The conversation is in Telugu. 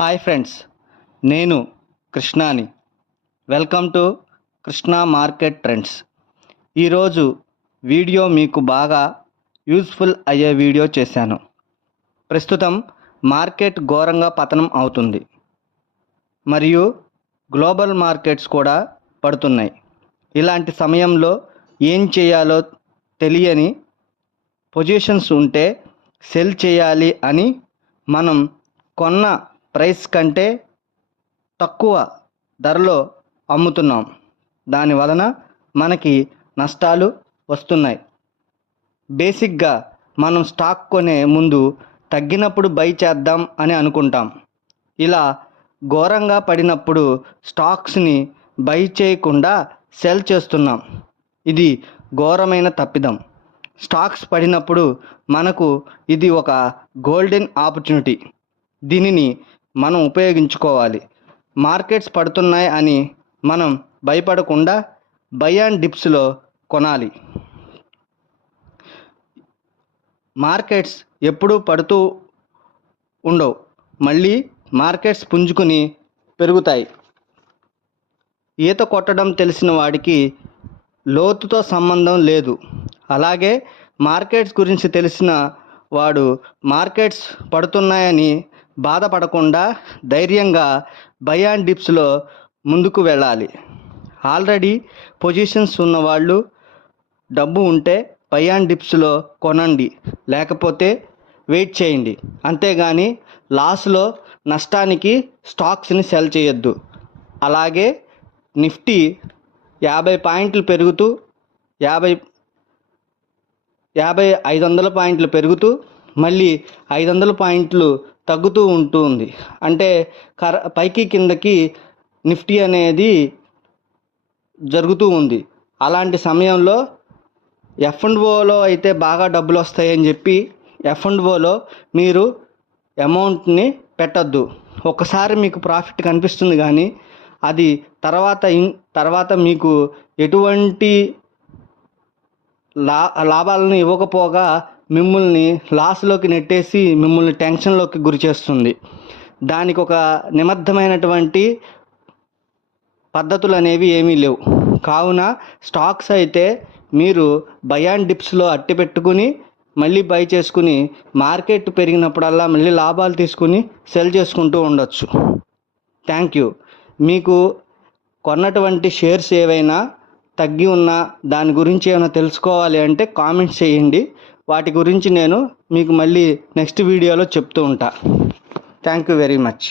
హాయ్ ఫ్రెండ్స్, నేను కృష్ణాని. Welcome to Krishna market trends. ఈరోజు వీడియో మీకు బాగా యూస్ఫుల్ అయ్యే వీడియో చేశాను. ప్రస్తుతం మార్కెట్ ఘోరంగా పతనం అవుతుంది మరియు గ్లోబల్ మార్కెట్స్ కూడా పడుతున్నాయి. ఇలాంటి సమయంలో ఏం చేయాలో తెలియని పొజిషన్స్ ఉంటే సెల్ చేయాలి అని మనం కొన్న ప్రైస్ కంటే తక్కువ ధరలో అమ్ముతున్నాం. దాని వలన మనకి నష్టాలు వస్తున్నాయి. బేసిక్గా మనం స్టాక్ కొనే ముందు తగ్గినప్పుడు బై చేద్దాం అని అనుకుంటాం. ఇలా ఘోరంగా పడినప్పుడు స్టాక్స్ని బై చేయకుండా సెల్ చేస్తున్నాం. ఇది ఘోరమైన తప్పిదం. స్టాక్స్ పడినప్పుడు మనకు ఇది ఒక గోల్డెన్ ఆపర్చునిటీ. దీనిని మనం ఉపయోగించుకోవాలి. మార్కెట్స్ పడుతున్నాయి అని మనం భయపడకుండా బై అండ్ డిప్స్లో కొనాలి. మార్కెట్స్ ఎప్పుడూ పడుతూ ఉండవు, మళ్ళీ మార్కెట్స్ పుంజుకుని పెరుగుతాయి. ఈత కొట్టడం తెలిసిన వాడికి లోతుతో సంబంధం లేదు. అలాగే మార్కెట్స్ గురించి తెలిసిన వాడు మార్కెట్స్ పడుతున్నాయని బాధపడకుండా ధైర్యంగా బై అండ్ డిప్స్లో ముందుకు వెళ్ళాలి. ఆల్రెడీ పొజిషన్స్ ఉన్నవాళ్ళు డబ్బు ఉంటే బై అండ్ డిప్స్లో కొనండి, లేకపోతే వెయిట్ చేయండి. అంతేగాని లాస్లో నష్టానికి స్టాక్స్ని సెల్ చేయొద్దు. అలాగే నిఫ్టీ 50 పాయింట్లు పెరుగుతూ 500 పాయింట్లు పెరుగుతూ మళ్ళీ 500 పాయింట్లు తగ్గుతూ ఉంటుంది. అంటే పైకి కిందకి నిఫ్టీ అనేది జరుగుతూ ఉంది. అలాంటి సమయంలో F&Oలో అయితే బాగా డబ్బులు వస్తాయని చెప్పి F&Oలో మీరు అమౌంట్ని పెట్టద్దు. ఒకసారి మీకు ప్రాఫిట్ కనిపిస్తుంది, కానీ అది తర్వాత మీకు ఎటువంటి లాభాలను ఇవ్వకపోగా మిమ్మల్ని లాస్లోకి నెట్టేసి మిమ్మల్ని టెన్షన్లోకి గురి చేస్తుంది. దానికి ఒక నిబద్ధమైనటువంటి పద్ధతులు అనేవి ఏమీ లేవు. కావున స్టాక్స్ అయితే మీరు బై అండ్ డిప్స్లో అట్టి పెట్టుకుని మళ్ళీ బై చేసుకుని మార్కెట్ పెరిగినప్పుడల్లా మళ్ళీ లాభాలు తీసుకుని సెల్ చేసుకుంటూ ఉండొచ్చు. Thank you. మీకు కొన్నటువంటి షేర్స్ ఏవైనా తగ్గి ఉన్నా దాని గురించి ఏమైనా తెలుసుకోవాలి అంటే కామెంట్స్ చేయండి. వాటి గురించి నేను మీకు మళ్ళీ నెక్స్ట్ వీడియోలో చెప్తూ ఉంటా. Thank you very much.